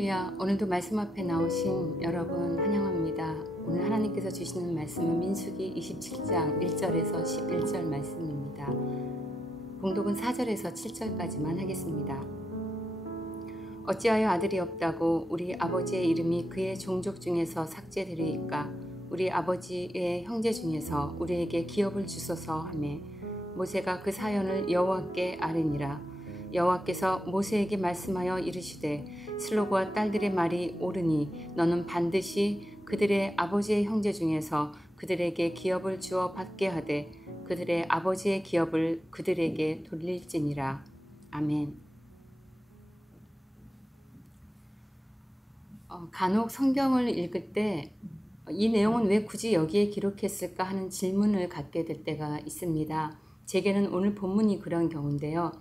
할렐루야. 오늘도 말씀 앞에 나오신 여러분 환영합니다. 오늘 하나님께서 주시는 말씀은 민수기 27장 1절에서 11절 말씀입니다. 봉독은 4절에서 7절까지만 하겠습니다. 어찌하여 아들이 없다고 우리 아버지의 이름이 그의 종족 중에서 삭제되리이까? 우리 아버지의 형제 중에서 우리에게 기업을 주소서 하매 모세가 그 사연을 여호와께 아뢰니라. 여호와께서 모세에게 말씀하여 이르시되 슬로그와 딸들의 말이 옳으니 너는 반드시 그들의 아버지의 형제 중에서 그들에게 기업을 주어 받게 하되 그들의 아버지의 기업을 그들에게 돌릴지니라. 아멘. 간혹 성경을 읽을 때 이 내용은 왜 굳이 여기에 기록했을까 하는 질문을 갖게 될 때가 있습니다. 제게는 오늘 본문이 그런 경우인데요.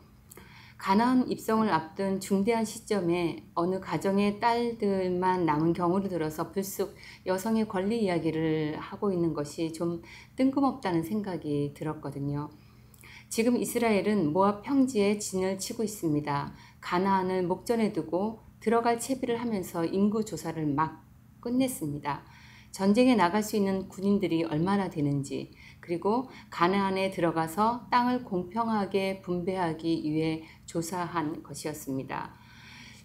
가나안 입성을 앞둔 중대한 시점에 어느 가정의 딸들만 남은 경우를 들어서 불쑥 여성의 권리 이야기를 하고 있는 것이 좀 뜬금없다는 생각이 들었거든요. 지금 이스라엘은 모압 평지에 진을 치고 있습니다. 가나안을 목전에 두고 들어갈 채비를 하면서 인구 조사를 막 끝냈습니다. 전쟁에 나갈 수 있는 군인들이 얼마나 되는지, 그리고 가나안에 들어가서 땅을 공평하게 분배하기 위해 조사한 것이었습니다.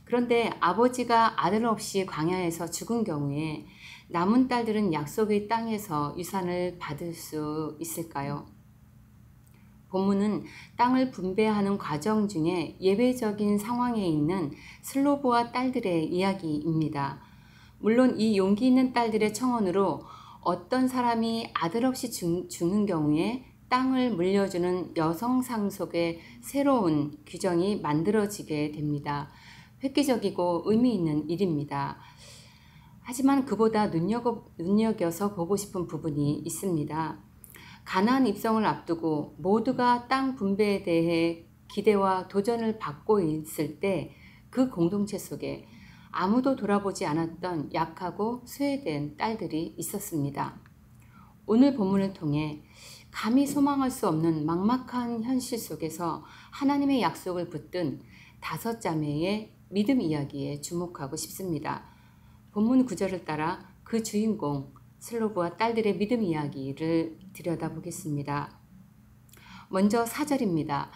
그런데 아버지가 아들 없이 광야에서 죽은 경우에 남은 딸들은 약속의 땅에서 유산을 받을 수 있을까요? 본문은 땅을 분배하는 과정 중에 예외적인 상황에 있는 슬로보와 딸들의 이야기입니다. 물론 이 용기 있는 딸들의 청원으로 어떤 사람이 아들 없이 죽는 경우에 땅을 물려주는 여성 상속의 새로운 규정이 만들어지게 됩니다. 획기적이고 의미 있는 일입니다. 하지만 그보다 눈여겨서 보고 싶은 부분이 있습니다. 가나안 입성을 앞두고 모두가 땅 분배에 대해 기대와 도전을 받고 있을 때 그 공동체 속에 아무도 돌아보지 않았던 약하고 소외된 딸들이 있었습니다. 오늘 본문을 통해 감히 소망할 수 없는 막막한 현실 속에서 하나님의 약속을 붙든 5 자매의 믿음 이야기에 주목하고 싶습니다. 본문 9절을 따라 그 주인공 슬로브와 딸들의 믿음 이야기를 들여다보겠습니다. 먼저 4절입니다.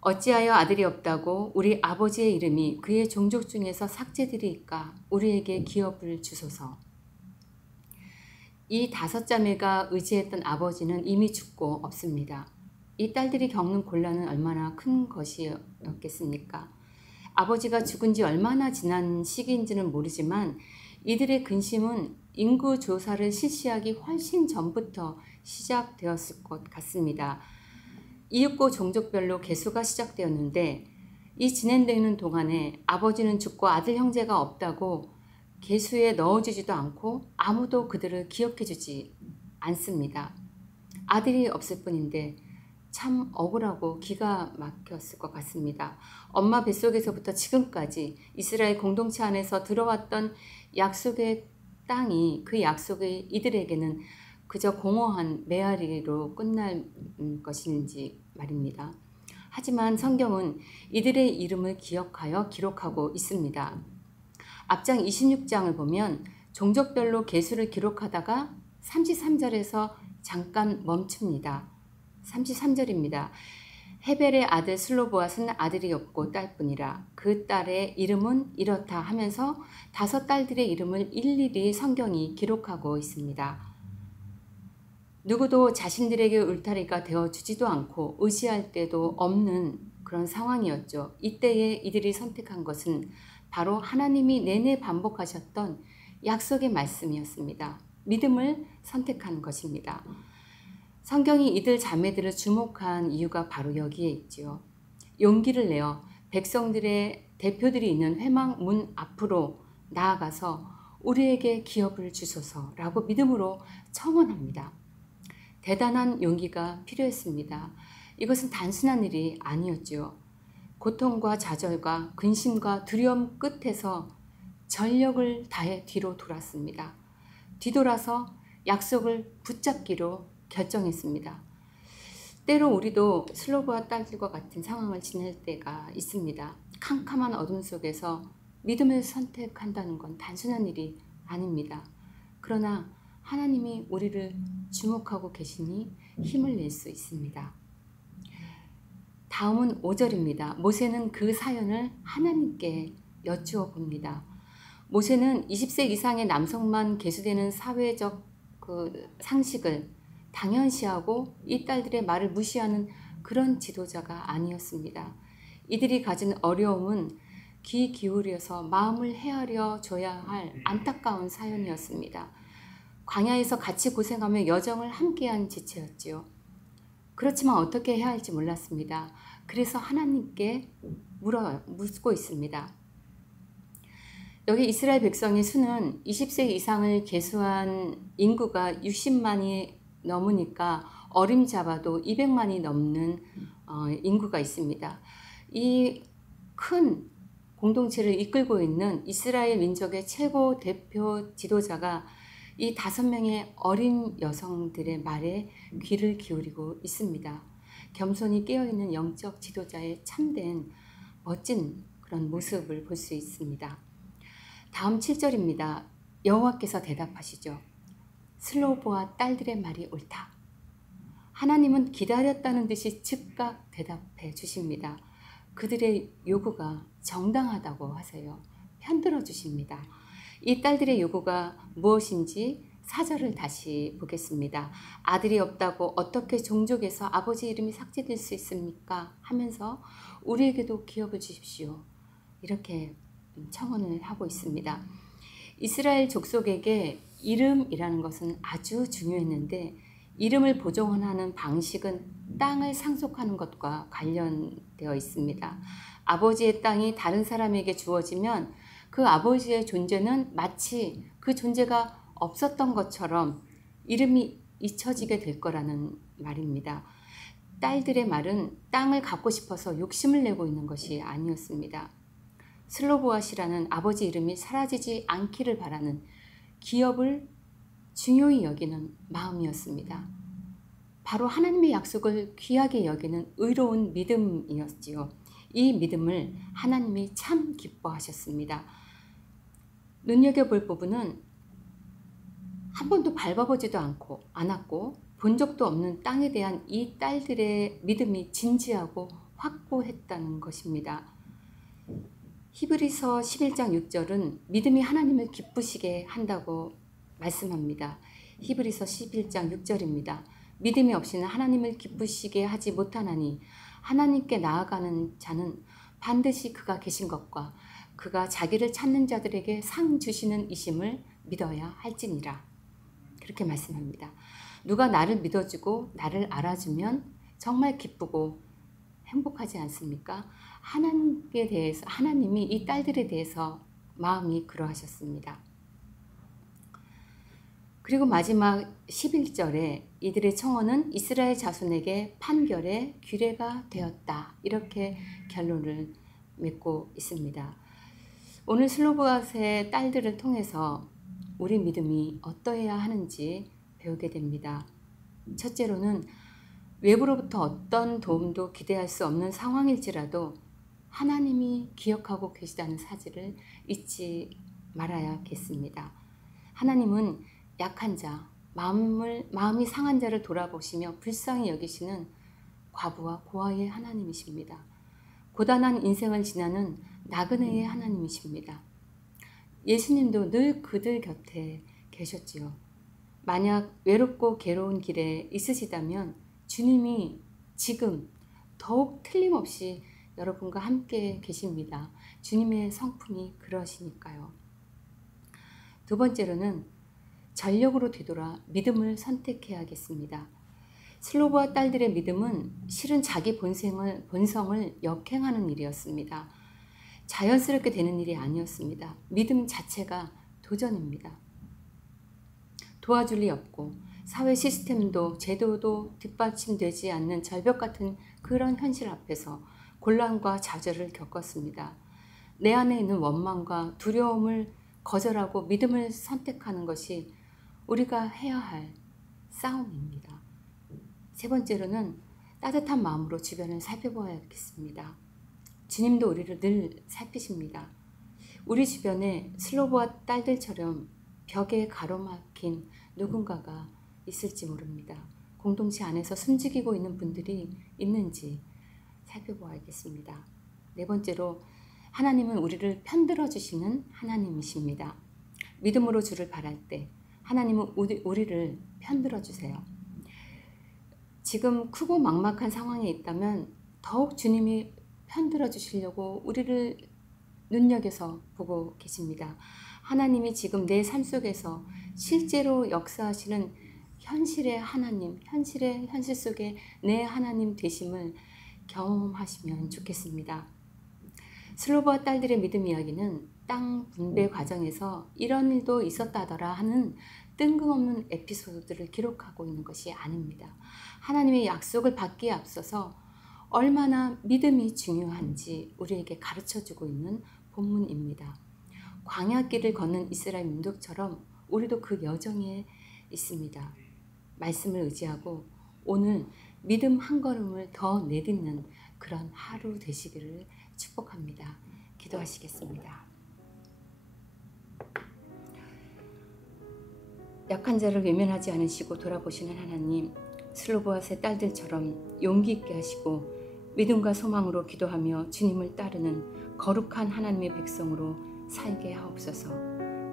어찌하여 아들이 없다고 우리 아버지의 이름이 그의 종족 중에서 삭제되리이까? 우리에게 기업을 주소서. 이 5 자매가 의지했던 아버지는 이미 죽고 없습니다. 이 딸들이 겪는 곤란은 얼마나 큰 것이었겠습니까? 아버지가 죽은 지 얼마나 지난 시기인지는 모르지만 이들의 근심은 인구 조사를 실시하기 훨씬 전부터 시작되었을 것 같습니다. 이윽고 종족별로 계수가 시작되었는데 이 진행되는 동안에 아버지는 죽고 아들 형제가 없다고 계수에 넣어주지도 않고 아무도 그들을 기억해주지 않습니다. 아들이 없을 뿐인데 참 억울하고 기가 막혔을 것 같습니다. 엄마 뱃속에서부터 지금까지 이스라엘 공동체 안에서 들어왔던 약속의 땅이 그 약속의 이들에게는 그저 공허한 메아리로 끝날 것인지 말입니다. 하지만 성경은 이들의 이름을 기억하여 기록하고 있습니다. 앞장 26장을 보면 종족별로 계수를 기록하다가 33절에서 잠깐 멈춥니다. 33절입니다. 헤벨의 아들 슬로보앗은 아들이 없고 딸뿐이라. 그 딸의 이름은 이렇다 하면서 5 딸들의 이름을 일일이 성경이 기록하고 있습니다. 누구도 자신들에게 울타리가 되어주지도 않고 의지할 데도 없는 그런 상황이었죠. 이때에 이들이 선택한 것은 바로 하나님이 내내 반복하셨던 약속의 말씀이었습니다. 믿음을 선택한 것입니다. 성경이 이들 자매들을 주목한 이유가 바로 여기에 있지요. 용기를 내어 백성들의 대표들이 있는 회막 문 앞으로 나아가서 우리에게 기업을 주소서라고 믿음으로 청원합니다. 대단한 용기가 필요했습니다. 이것은 단순한 일이 아니었지요. 고통과 좌절과 근심과 두려움 끝에서 전력을 다해 뒤로 돌았습니다. 뒤돌아서 약속을 붙잡기로 결정했습니다. 때로 우리도 슬로브와 딸들과 같은 상황을 지낼 때가 있습니다. 캄캄한 어둠 속에서 믿음을 선택한다는 건 단순한 일이 아닙니다. 그러나 하나님이 우리를 주목하고 계시니 힘을 낼 수 있습니다. 다음은 5절입니다. 모세는 그 사연을 하나님께 여쭈어 봅니다. 모세는 20세 이상의 남성만 계수되는 사회적 상식을 당연시하고 이 딸들의 말을 무시하는 그런 지도자가 아니었습니다. 이들이 가진 어려움은 귀 기울여서 마음을 헤아려 줘야 할 안타까운 사연이었습니다. 광야에서 같이 고생하며 여정을 함께한 지체였지요. 그렇지만 어떻게 해야 할지 몰랐습니다. 그래서 하나님께 묻고 있습니다. 여기 이스라엘 백성의 수는 20세 이상을 계수한 인구가 60만이 넘으니까 어림잡아도 200만이 넘는 인구가 있습니다. 이 큰 공동체를 이끌고 있는 이스라엘 민족의 최고 대표 지도자가 이 5명의 어린 여성들의 말에 귀를 기울이고 있습니다. 겸손히 깨어있는 영적 지도자의 참된 멋진 그런 모습을 볼 수 있습니다. 다음 7절입니다. 여호와께서 대답하시죠. 슬로보와 딸들의 말이 옳다. 하나님은 기다렸다는 듯이 즉각 대답해 주십니다. 그들의 요구가 정당하다고 하세요. 편들어 주십니다. 이 딸들의 요구가 무엇인지 4절을 다시 보겠습니다. 아들이 없다고 어떻게 종족에서 아버지 이름이 삭제될 수 있습니까? 하면서 우리에게도 기업을 주십시오. 이렇게 청원을 하고 있습니다. 이스라엘 족속에게 이름이라는 것은 아주 중요했는데 이름을 보존하는 방식은 땅을 상속하는 것과 관련되어 있습니다. 아버지의 땅이 다른 사람에게 주어지면 그 아버지의 존재는 마치 그 존재가 없었던 것처럼 이름이 잊혀지게 될 거라는 말입니다. 딸들의 말은 땅을 갖고 싶어서 욕심을 내고 있는 것이 아니었습니다. 슬로보아시라는 아버지 이름이 사라지지 않기를 바라는 기업을 중요히 여기는 마음이었습니다. 바로 하나님의 약속을 귀하게 여기는 의로운 믿음이었지요. 이 믿음을 하나님이 참 기뻐하셨습니다. 눈여겨볼 부분은 한 번도 밟아보지도 않았고 본 적도 없는 땅에 대한 이 딸들의 믿음이 진지하고 확고했다는 것입니다. 히브리서 11장 6절은 믿음이 하나님을 기쁘시게 한다고 말씀합니다. 히브리서 11장 6절입니다. 믿음이 없이는 하나님을 기쁘시게 하지 못하나니 하나님께 나아가는 자는 반드시 그가 계신 것과 그가 자기를 찾는 자들에게 상 주시는 이심을 믿어야 할지니라. 그렇게 말씀합니다. 누가 나를 믿어주고 나를 알아주면 정말 기쁘고 행복하지 않습니까? 하나님께 대해서, 하나님이 이 딸들에 대해서 마음이 그러하셨습니다. 그리고 마지막 11절에 이들의 청원은 이스라엘 자손에게 판결의 규례가 되었다. 이렇게 결론을 맺고 있습니다. 오늘 슬로보아스의 딸들을 통해서 우리 믿음이 어떠해야 하는지 배우게 됩니다. 첫째로는 외부로부터 어떤 도움도 기대할 수 없는 상황일지라도 하나님이 기억하고 계시다는 사실을 잊지 말아야겠습니다. 하나님은 약한 자, 마음이 상한 자를 돌아보시며 불쌍히 여기시는 과부와 고아의 하나님이십니다. 고단한 인생을 지나는 나그네의 하나님이십니다. 예수님도 늘 그들 곁에 계셨지요. 만약 외롭고 괴로운 길에 있으시다면 주님이 지금 더욱 틀림없이 여러분과 함께 계십니다. 주님의 성품이 그러시니까요. 두 번째로는 전력으로 되돌아 믿음을 선택해야겠습니다. 슬로보아 딸들의 믿음은 실은 자기 본성을 역행하는 일이었습니다. 자연스럽게 되는 일이 아니었습니다. 믿음 자체가 도전입니다. 도와줄 리 없고 사회 시스템도 제도도 뒷받침되지 않는 절벽 같은 그런 현실 앞에서 곤란과 좌절을 겪었습니다. 내 안에 있는 원망과 두려움을 거절하고 믿음을 선택하는 것이 우리가 해야 할 싸움입니다. 세 번째로는 따뜻한 마음으로 주변을 살펴보아야겠습니다. 주님도 우리를 늘 살피십니다. 우리 주변에 슬로보아 딸들처럼 벽에 가로막힌 누군가가 있을지 모릅니다. 공동체 안에서 숨죽이고 있는 분들이 있는지 살펴보아야겠습니다. 네 번째로, 하나님은 우리를 편들어 주시는 하나님이십니다. 믿음으로 주를 바랄 때 하나님은 우리를 편들어 주세요. 지금 크고 막막한 상황에 있다면 더욱 주님이 편들어 주시려고 우리를 눈여겨서 보고 계십니다. 하나님이 지금 내 삶 속에서 실제로 역사하시는 현실의 하나님, 현실 속에 내 하나님 되심을 경험하시면 좋겠습니다. 슬로보아 딸들의 믿음 이야기는 땅 분배 과정에서 이런 일도 있었다더라 하는 뜬금없는 에피소드들을 기록하고 있는 것이 아닙니다. 하나님의 약속을 받기에 앞서서 얼마나 믿음이 중요한지 우리에게 가르쳐주고 있는 본문입니다. 광야길을 걷는 이스라엘 민족처럼 우리도 그 여정에 있습니다. 말씀을 의지하고 오늘 믿음 한 걸음을 더 내딛는 그런 하루 되시기를 축복합니다. 기도하시겠습니다. 약한 자를 외면하지 않으시고 돌아보시는 하나님, 슬로보아의 딸들처럼 용기 있게 하시고 믿음과 소망으로 기도하며 주님을 따르는 거룩한 하나님의 백성으로 살게 하옵소서.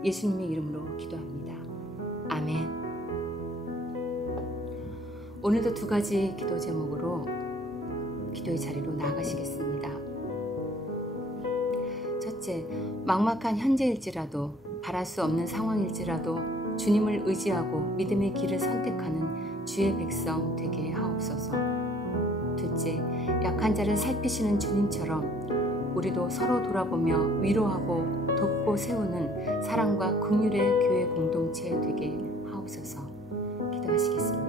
예수님의 이름으로 기도합니다. 아멘. 오늘도 두 가지 기도 제목으로 기도의 자리로 나아가시겠습니다. 첫째, 막막한 현재일지라도, 바랄 수 없는 상황일지라도 주님을 의지하고 믿음의 길을 선택하는 주의 백성 되게 하옵소서. 둘째, 약한 자를 살피시는 주님처럼 우리도 서로 돌아보며 위로하고 돕고 세우는 사랑과 긍휼의 교회 공동체 되게 하옵소서. 기도하시겠습니다.